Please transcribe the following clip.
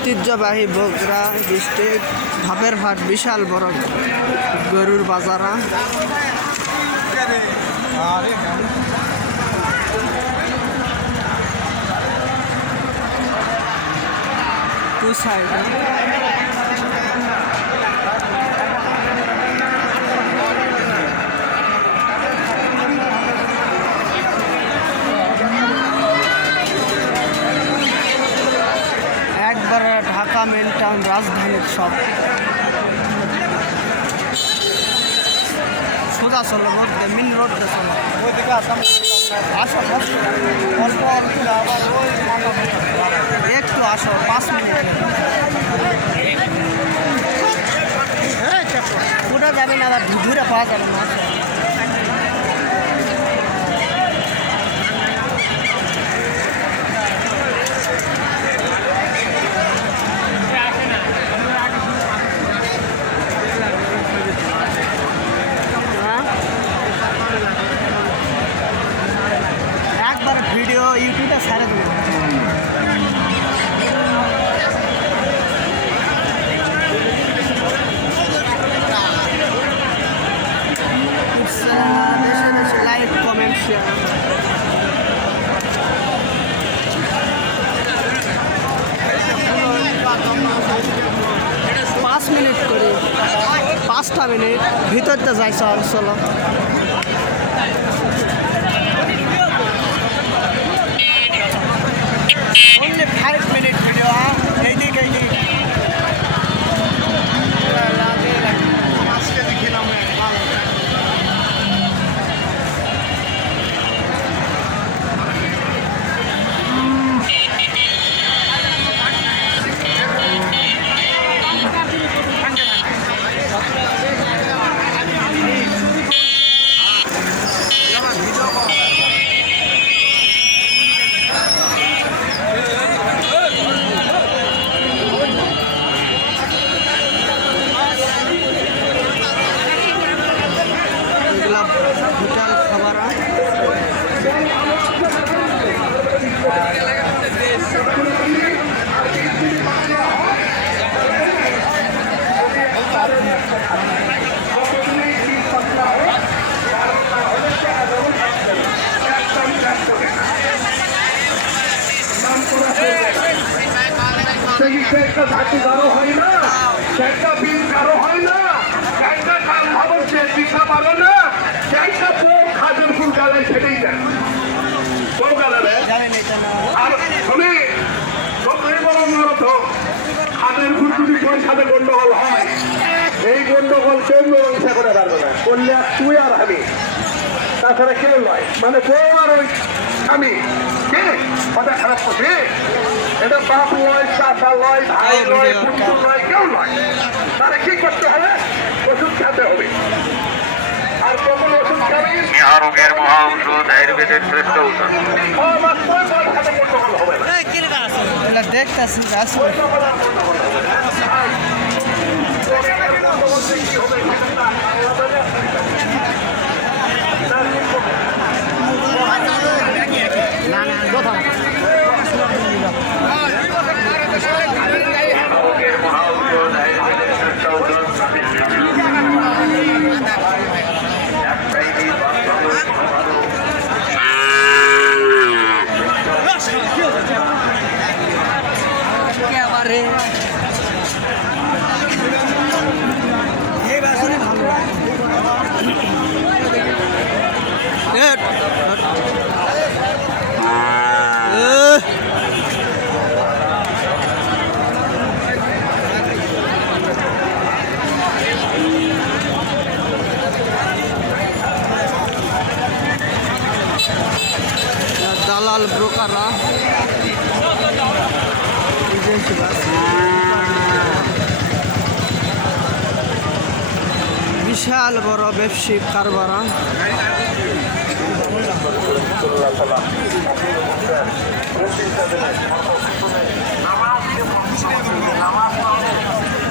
ঐতিহ্যবাহী বগুড়া ডিস্ট্রিক্ট ধাপের হাট বিশাল বড় গরুর বাজারা টু সাইড একবারে ঢাকা মেন টাউন রাজধানীর সব সোজা চলো রোড মিন রোড চলো ওইদিকে আসো একটু আসো 5 মিনিট পুরো যাবে না ঘুরে পাওয়া যাবে না একবার ভিডিও ইউটিউবে ছেড়ে দেবো লাইক কমেন্ট শেয়ার 5 মিনিট করে 5টা মিনিট ভিতরতে যাই চলো only 5 minute video এইদিকে আজকে দেখিলাম হোটেল খাবার ঘাটি কারো হয় না একটা বিল কারো হয় না একটা কাম ভাবন সে দিশা পারো না একটা পোক খাজুর ফুল গালায় সেটাই দেন পোক গালাবে আর শুনি খাদের ফুল যদি তোর সাথে গন্ডগোল হয় এই গন্ডগোল কেউ মীমাংসা করে পারবে না করলে তুই আর আমি তাছাড়া কেউ নয় মানে বউ আর ওই আমি কে কথা খারাপ করছে এটা বাপ নয় চাষা নয় ভাই নয় পুত্র নয় কেউ নয় তাহলে কি করতে হবে ওষুধ খেতে হবে আর কখন ওষুধ খাবে রোগের মহা ঔষধ আয়ুর্বেদের শ্রেষ্ঠ ঔষধ হবে না দেখতেছি রোগের মহা ঔষধ আয়ুর্বেদের শ্রেষ্ঠ ঔষধ দালাল ব্রোকাররা বিশাল বড় ব্যবসায়িক কারবারা নামাজ